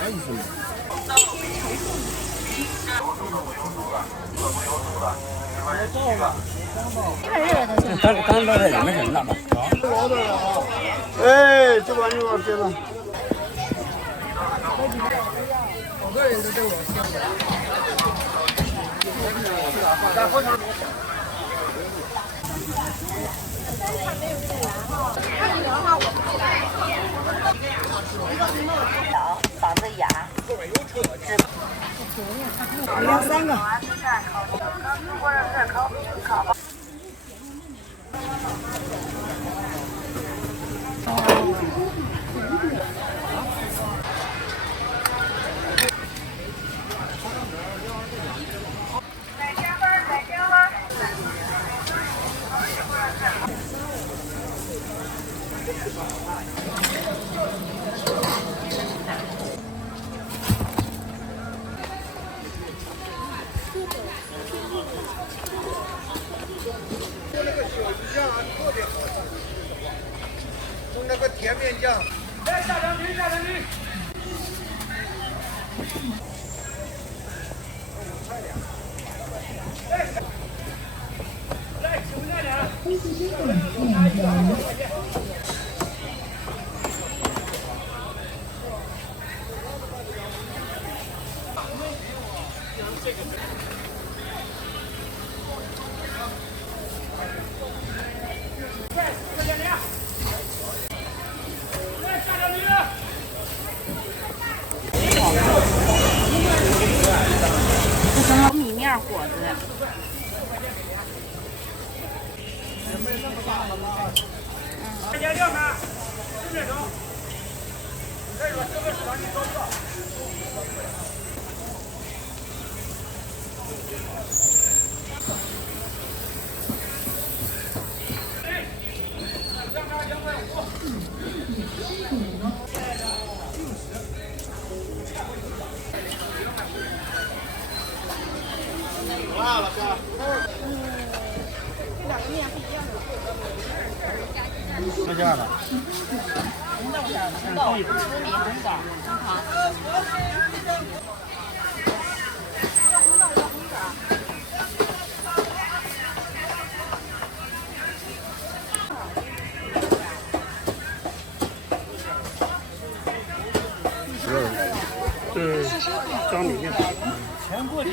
哎，你说。刚到这没人了吧？哎，就把你往边了。好多人都在我边。在后头。嗓子哑。两三个。用那个甜面酱。来，下两瓶，下两瓶。来，轻点点。米面果子。大家亮看，10点钟。再说这个市场你找不到。辣了，哥。这两个面不一样的。这样的。红豆馅的，红豆、粗米、红枣、红糖。对，张米面。全过去。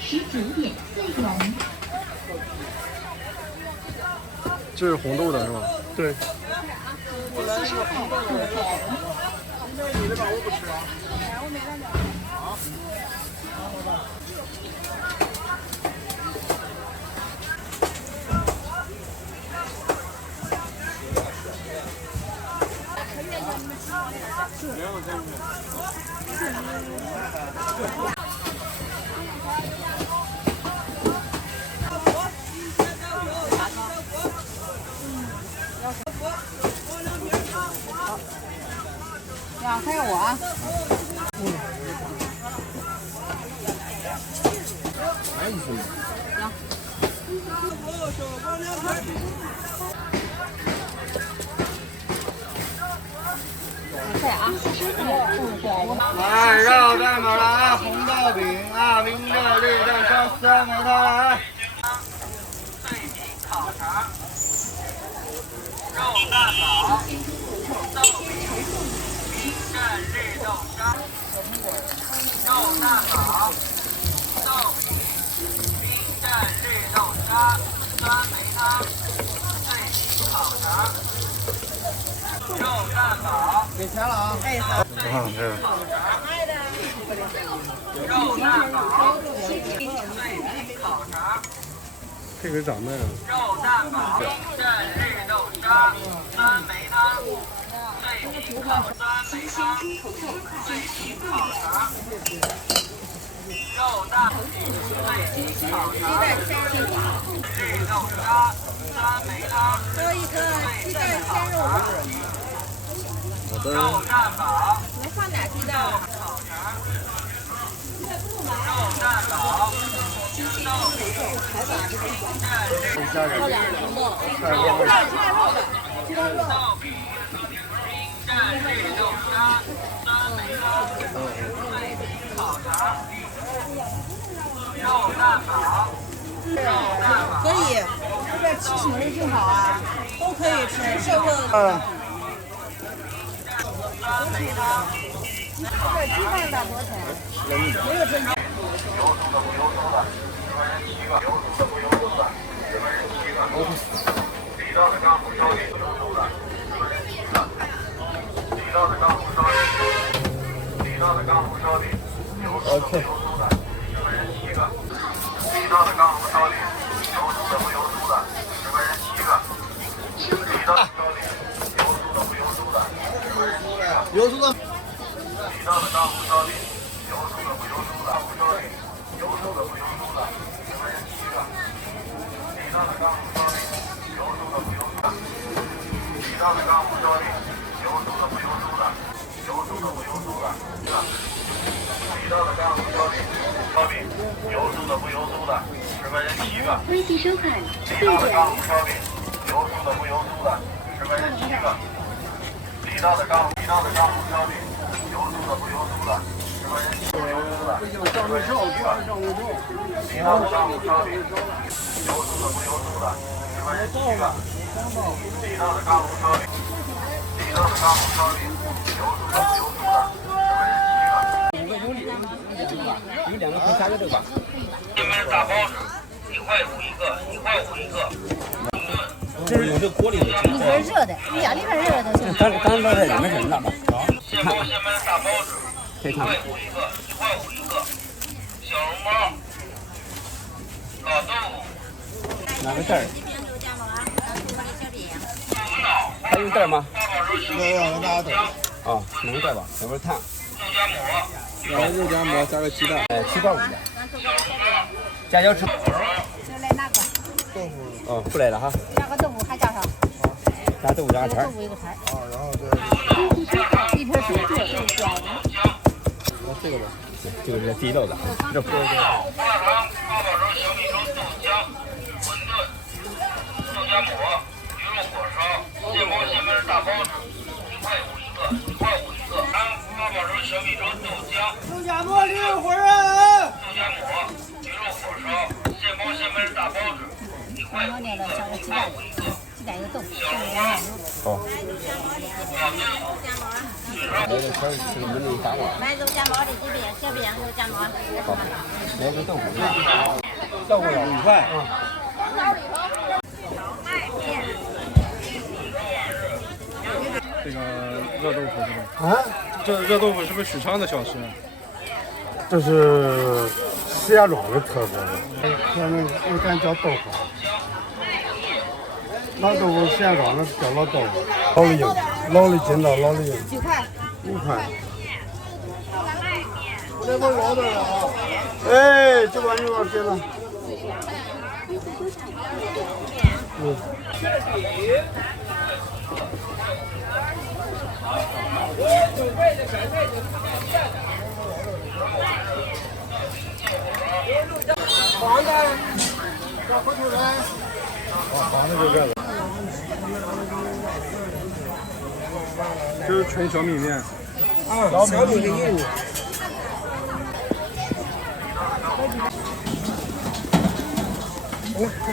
19点4元。这是红豆的是吧？对。你的吧，我不吃啊。我没那个。啊。呀，还有我啊。哎，你说。行。对啊。来，肉蛋堡了啊，红豆饼啊，明的、绿的、烧酸梅汤来。脆皮烤肠，肉蛋堡，豆饼，冰镇绿豆沙，肉蛋堡，豆饼，冰镇绿豆沙，酸梅汤，脆皮烤肠，肉蛋堡。给钱了啊！哎，好。啊，这个。肉蛋堡，脆皮烤肠。这个咋卖啊？肉蛋堡，冰镇绿豆沙，酸梅汤，脆皮烤酸梅汤，脆皮烤肠。肉蛋，脆皮烤肠，绿豆沙，酸梅汤，还有一个鸡蛋鲜肉丸。肉蛋堡。能放俩鸡蛋吗？烤肠。可以，这边吃什么肉更好啊？都可以吃，瘦肉。这鸡饭打多少钱？没有蒸。OK。油酥的。微信收款4元。油酥的不油酥的，10块钱7个。地道的干胡烧饼，油酥的不油酥的，10块钱7个。油酥的10块钱7个。地道的干胡烧饼，油酥的不油酥的，10块钱7个。地道的干胡烧饼，油酥的不油酥的，10块钱7个。5个兄弟，你2个可以3个对吧？这边是大包子，1块5一个，1块5一个。这是有这锅里的。里边热的，里边热的行。刚刚在里面是那么。现包大包子，1块5一个，1块5一个。小笼包，老豆腐。哪个袋儿？还有袋儿吗？有大豆。啊，能袋吧？有没有烫？肉夹馍加个鸡蛋。7块5的。加椒吃。就来那个。哦，不来了哈。加个豆腐还加啥？加豆腐加个肠。豆腐一个肠。然后这一瓶水这个酸的。这个吧，这个是地道的，这不是。麻辣烫、八宝粥、小米粥、豆浆、馄饨、肉夹馍、鱼肉火烧、现包现焖大包子，1块5一个，1块5一个。八宝粥、小米粥、豆浆、肉夹馍、驴肉火烧、肉夹馍、鱼肉火烧、现包现焖大包子，1块5一个，1块5一个。鸡蛋一个豆腐。小笼包。好。来个小吃的那3碗。买肉夹馍的这边，这边肉夹馍。好，来个豆腐。豆腐5块。这个热豆腐是吧？啊，这热豆腐是不是许昌的小吃？这是石家庄的特色的，咱们一般叫豆腐。老豆腐石家庄的叫老豆腐，老的硬，老的筋道，老的硬。几块？5块。这不老的了啊！哎，就把牛肉给了。黄的，这回头人。黄的就这个。这是纯小米面。啊，小米的硬。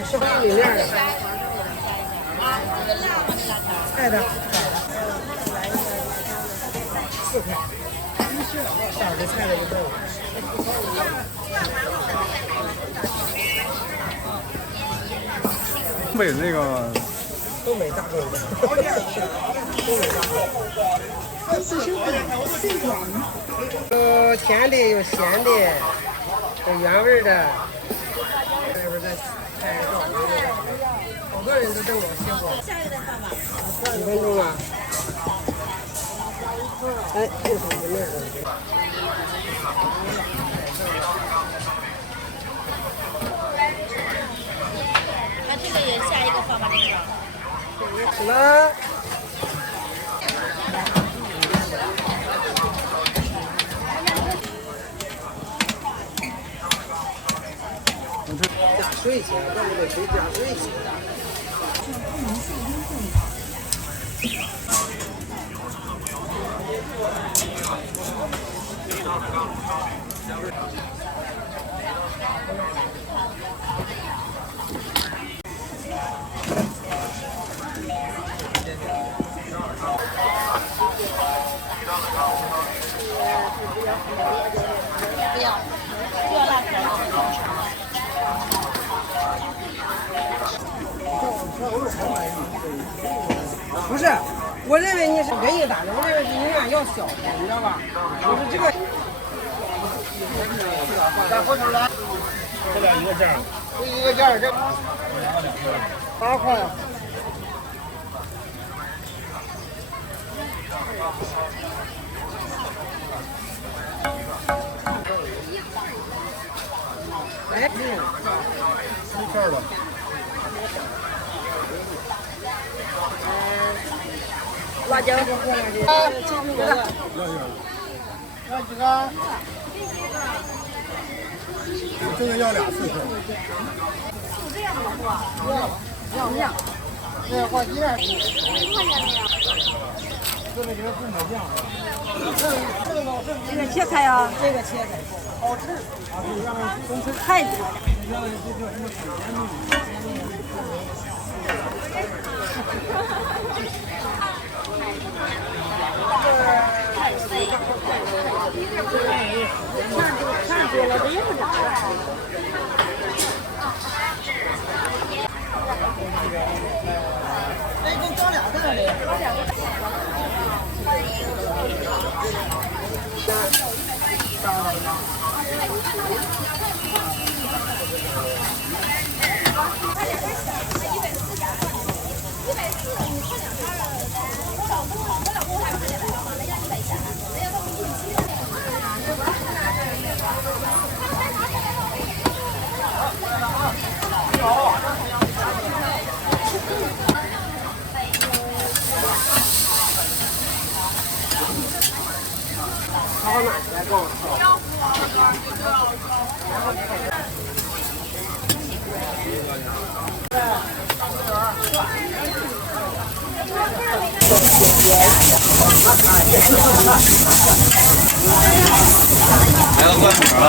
小米面的。菜的。4块。2个菜的就够了。东北那个。东北大肉的。有甜的，有咸的，有原味的。这边再拍个照，好多人都等我结果。5分钟啊！哎，就是那个。那这个也下一个方法那个。吃了。水去，要不得水加水去。不是，我认为你是人一大的，我认为是宁愿要小的，你知道吧？就是这个。咋回头了？这俩一个价，不一个价，这8块。哎，一片吧。辣椒。要几个？这个要俩4片。要。这花鸡蛋。这个给它炖点酱。这个切开啊，这个切开，好吃。太多了。看多了，这也不长。哎，给我找俩在这里。好拿起来给我来到关门了。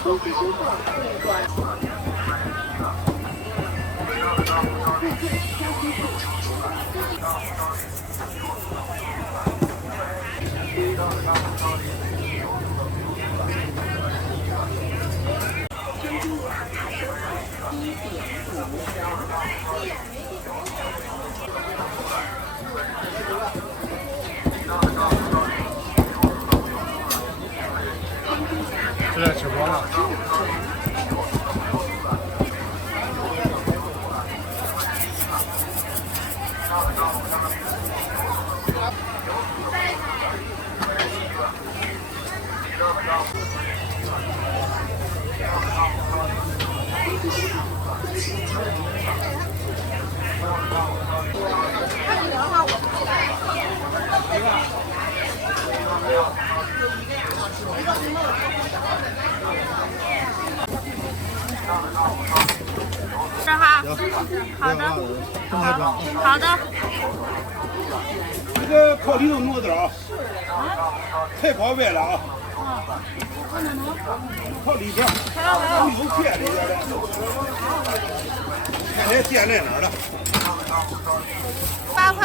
通知之后闭关。顾客消息处。天津银行查收1点这俩吃光了。是哈，好的，好的。这个靠里头弄点啊，太跑歪了啊。靠里边，有片里边的。看这店在哪儿了8块。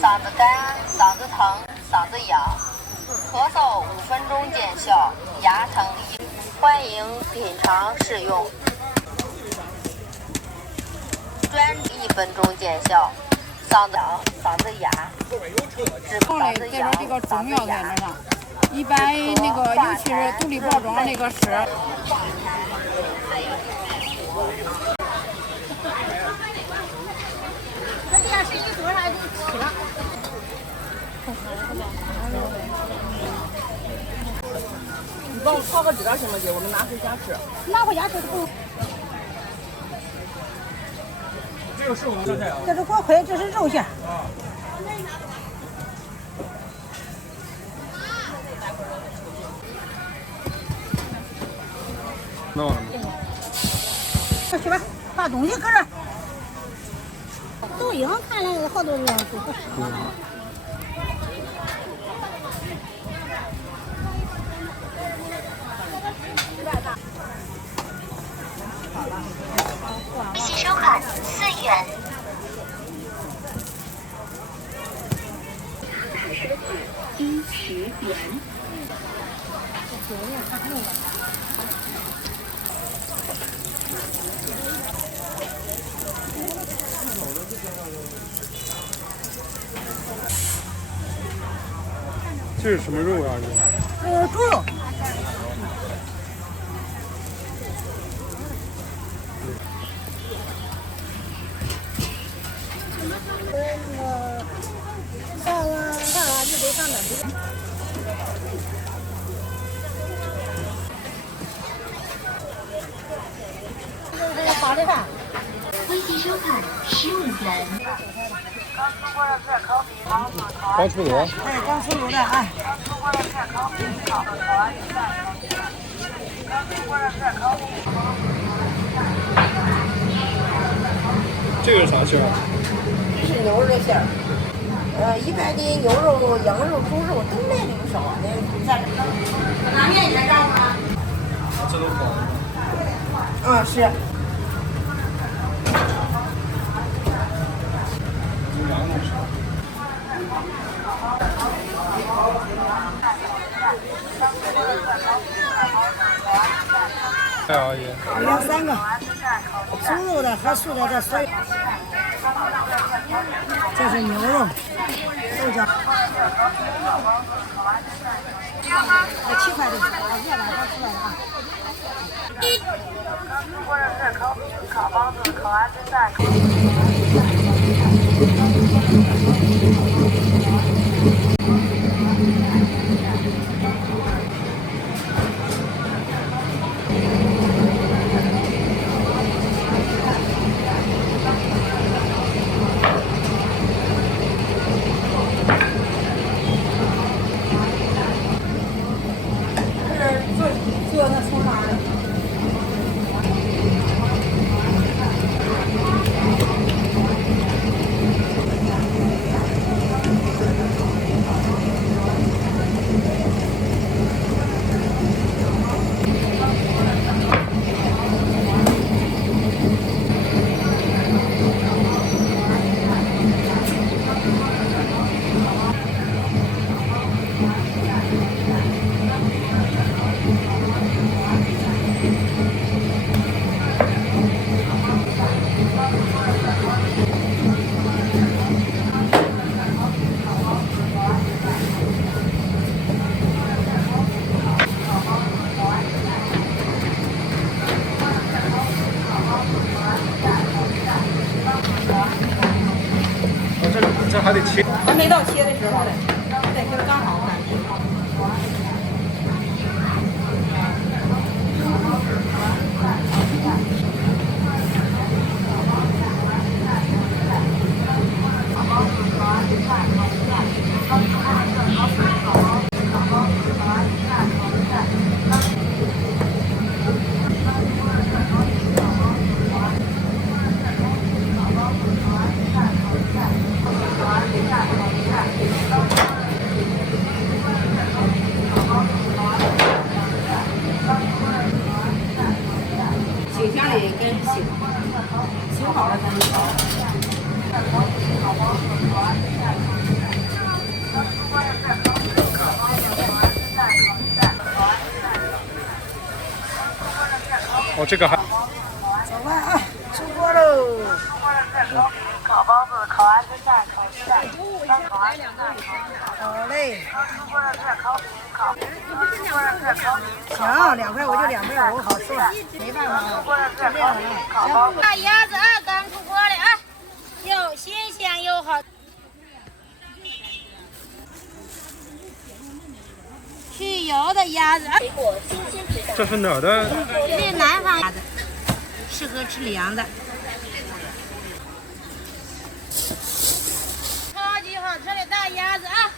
嗓子干、嗓子疼、嗓子痒，咳嗽5分钟见效，牙疼欢迎品尝试用。专1分钟见效，嗓子痒、嗓子哑，后来再说这个中药在那上，一般那个尤其是独立包装那个是。你帮我炒个这个行不行？我们拿回家吃。拿回家吃不？这个是我们上菜啊。这是锅盔，这是肉馅。那我快去吧，把东西搁这儿。抖音上看了好多人都不吃。微信收款4元。10元。这是什么肉呀？猪肉。微信收款15元。刚出炉。哎，刚出炉的哎。这个是啥馅儿？是牛肉馅儿。一般的牛肉、羊肉、猪肉都卖的不少，那在这。拿面也干吗？这都好。啊，是。哎，阿姨。2、3个，猪肉的和素的这所有。这是牛肉，豆角。这7块的，我热了，它出来了啊。或者是烤包子、烤鹌鹑蛋。做那葱花的。这还得切。还没到切的时候呢，这就是刚好看。回家里给洗好了才能烤。哦，这个还。走吧啊，出锅喽！烤包子、烤鹌鹑蛋、烤鸡蛋，烤鹌鹑蛋。好嘞。行，2块5就2块5，好吃吧？没办法，就这样了。行。大鸭子啊，刚出锅的啊，又新鲜又好。去油的鸭子，这是哪儿的？这是南方鸭子，适合吃凉的。超级好吃的大鸭子啊！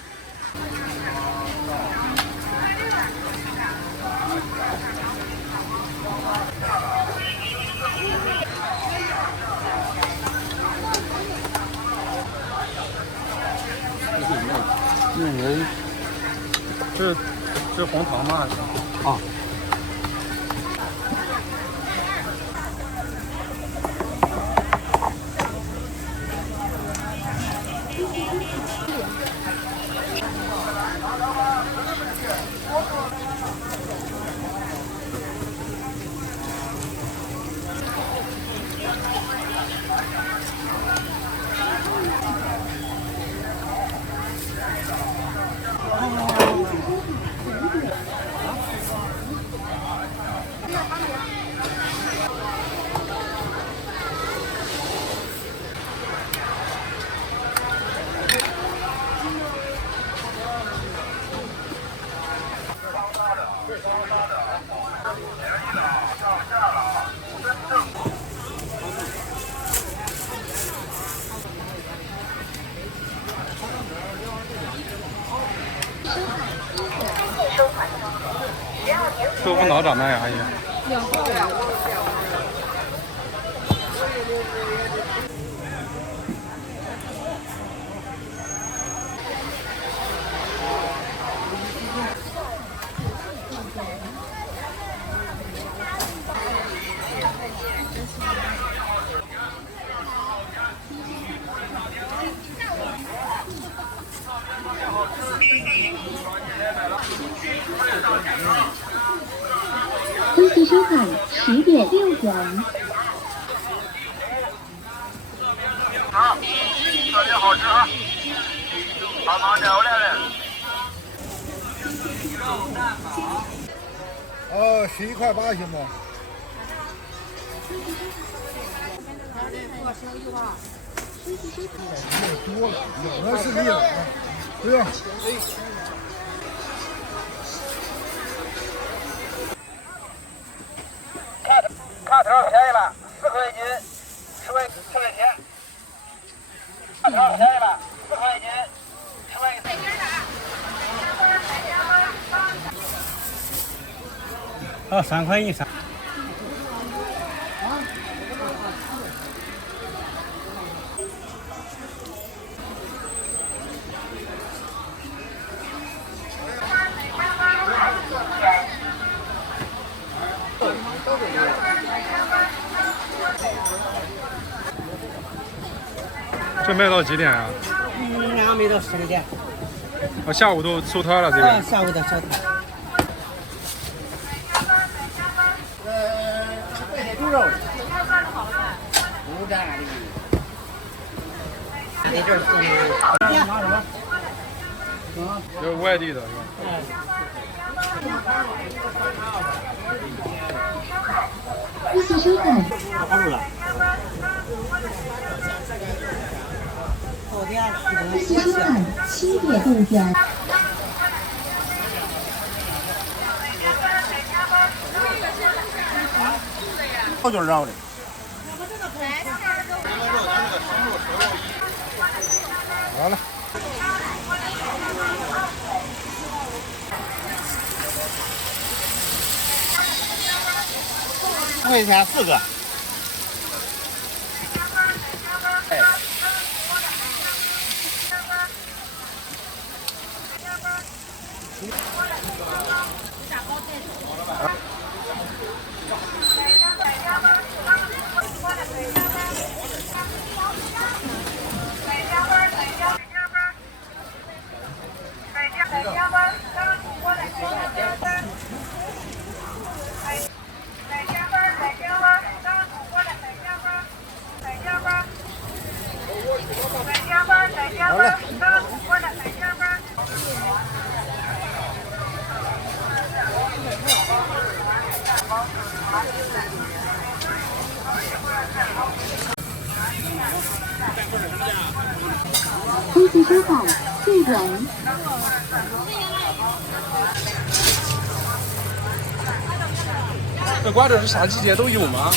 这红糖吗？啊。豆腐脑咋卖呀，阿姨？2块2。恭喜收看10点6分。好，特别好吃啊！帮忙点过来了。11块8行不？多了，有的是没有啊，不用。卡条便宜了，4块斤，10块钱。卡条便宜了，4块斤，10块钱。3块1。这卖到几点啊？还没到12点。下午都收摊了，这边。下午的收摊。猪肉。不炸的。那阵是。拿什么？这是外地的是吧？恭喜收看。好住了。恭喜收看7点6分。肉就是肉的。好了。10块钱4个。飞机收看最短。这瓜这是啥季节都有吗？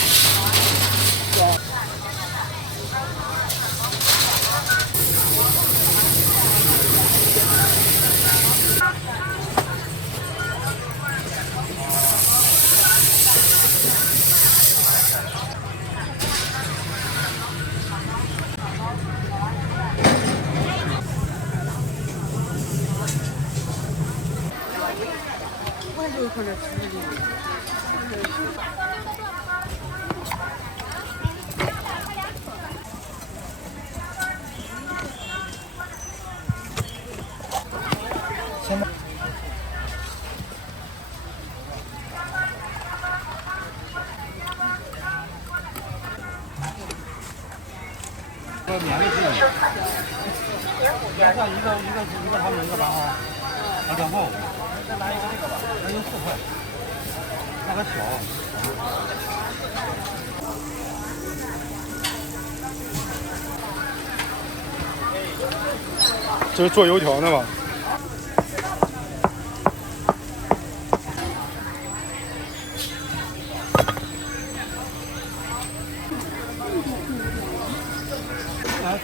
免费进去。换一个他们一个吧啊，2.5，再拿一个这个吧，那就4块，那个小。这是做油条的吧？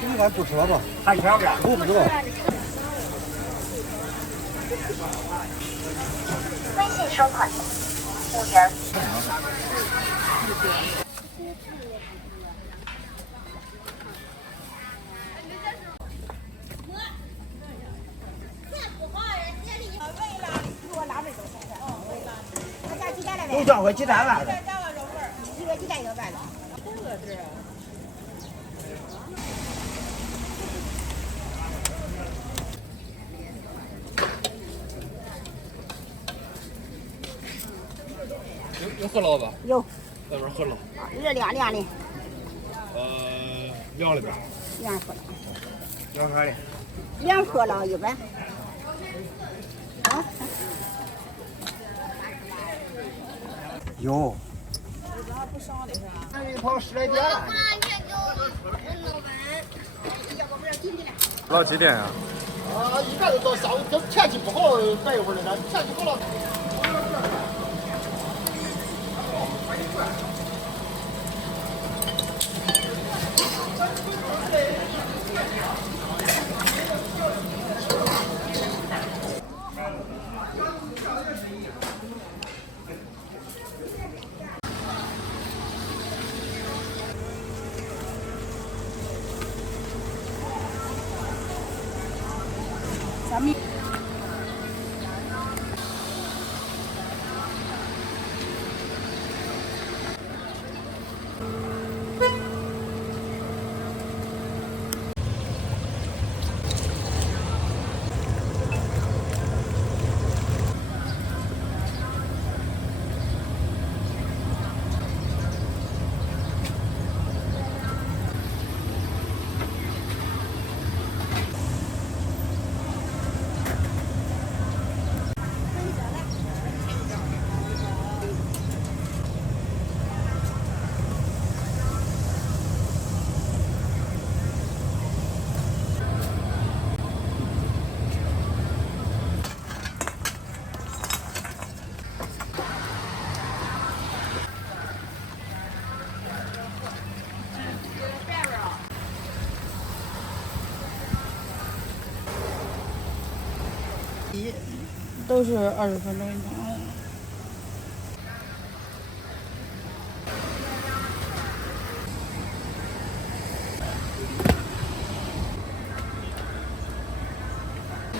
应该不车吧？看前边，我不知道。微信收款5元。都叫回鸡蛋了。一个鸡蛋一个半的。有喝了吧？有。外边喝了。热凉凉的。凉了呗。凉喝了。凉喝的。凉喝了一般。啊。有。那一跑10来点了。到几点呀？一般都到下午，这天气不好，白一会儿的，天气好了。咱们。都是20分钟以上。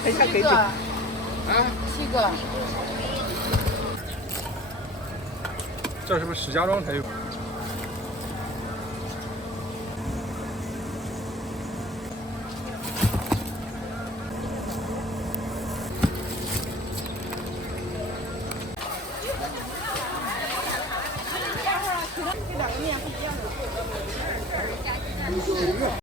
7个。啊7个。这是不是石家庄才有？